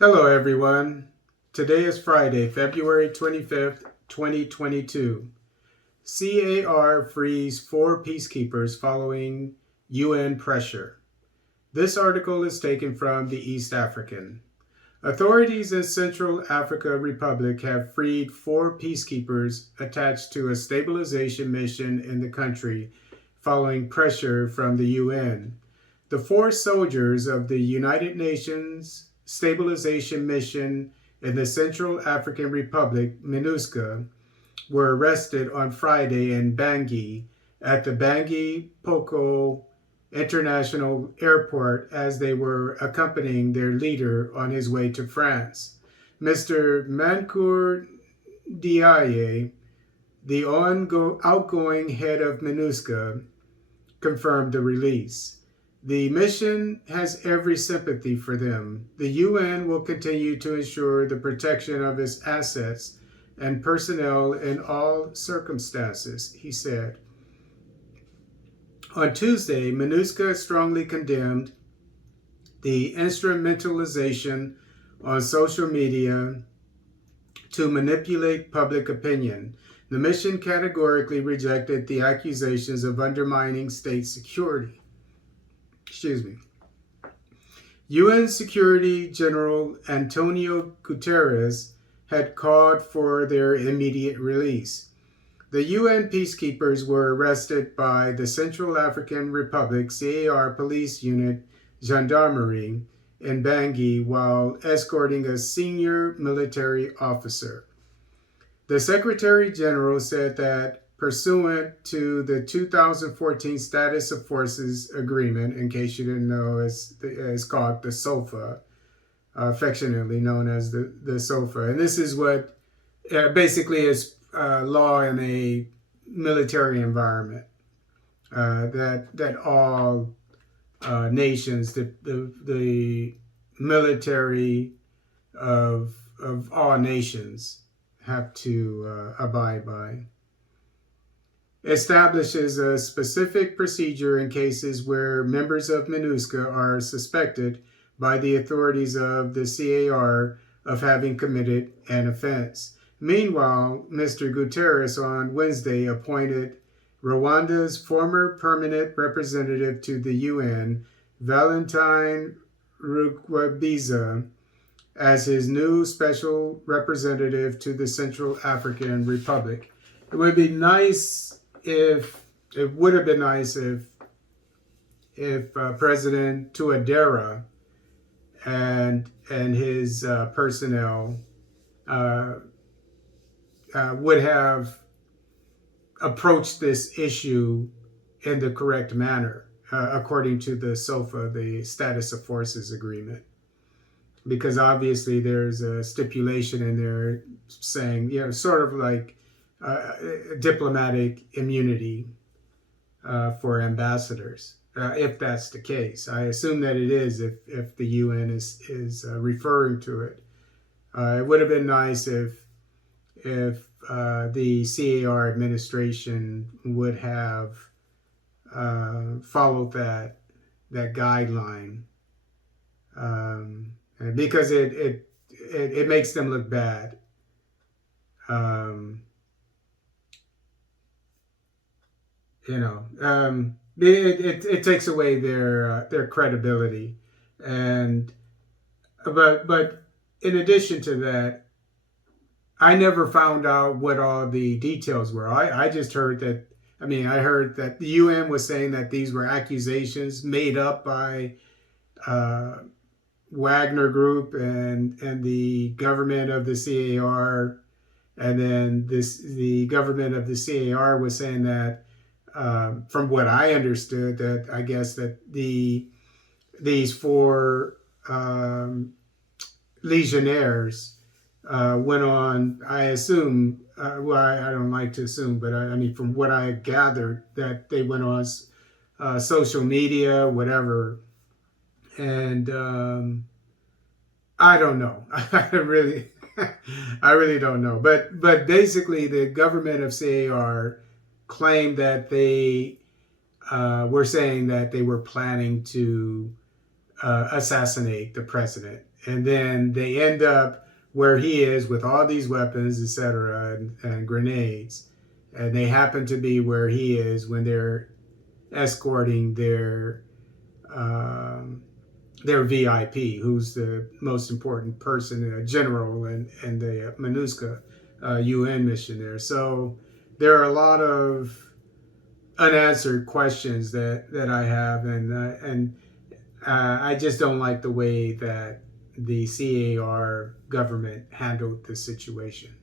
Hello, everyone. Today is Friday, February 25th, 2022. CAR frees 4 peacekeepers following UN pressure. This article is taken from the East African. Authorities in Central Africa Republic have freed 4 peacekeepers attached to a stabilization mission in the country following pressure from the UN. The 4 soldiers of the United Nations Stabilization Mission in the Central African Republic, MINUSCA, were arrested on Friday in Bangui at the Bangui Poko International Airport as they were accompanying their leader on his way to France. Mr. Mankour Diaye, the outgoing head of MINUSCA, confirmed the release. The mission has every sympathy for them. The UN will continue to ensure the protection of its assets and personnel in all circumstances, he said. On Tuesday, MINUSCA strongly condemned the instrumentalization on social media to manipulate public opinion. The mission categorically rejected the accusations of undermining state security. UN Security General Antonio Guterres had called for their immediate release. The UN peacekeepers were arrested by the Central African Republic CAR Police Unit Gendarmerie in Bangui while escorting a senior military officer. The Secretary General said that pursuant to the 2014 Status of Forces Agreement, in case you didn't know, it's called the SOFA, affectionately known as the SOFA. And this is what basically is law in a military environment, that all nations, the military of all nations have to abide by. Establishes a specific procedure in cases where members of MINUSCA are suspected by the authorities of the CAR of having committed an offense. Meanwhile, Mr. Guterres on Wednesday appointed Rwanda's former permanent representative to the UN, Valentine Rugwabiza, as his new special representative to the Central African Republic. It would have been nice if President Touadera and his personnel would have approached this issue in the correct manner, according to the SOFA, the Status of Forces Agreement. Because obviously there's a stipulation in there saying, sort of like diplomatic immunity for ambassadors, if that's the case. I assume that it is if the UN is referring to it. It would have been nice if the CAR administration would have followed that guideline, because it makes them look bad. It takes away their credibility, but in addition to that, I never found out what all the details were. I just heard that. I heard that the UN was saying that these were accusations made up by Wagner Group and the government of the CAR, and then the government of the CAR was saying that. From what I understood, that I guess that these 4 legionnaires went on, I assume, I don't like to assume, but from what I gathered, that they went on social media, whatever, and I don't know. I really don't know. But basically, the government of CAR claimed that they were saying that they were planning to assassinate the president. and then they end up where he is with all these weapons, etc., and grenades, and they happen to be where he is when they're escorting their VIP, who's the most important person, a general in the MINUSCA UN mission there. So there are a lot of unanswered questions that I have, and I just don't like the way that the CAR government handled the situation.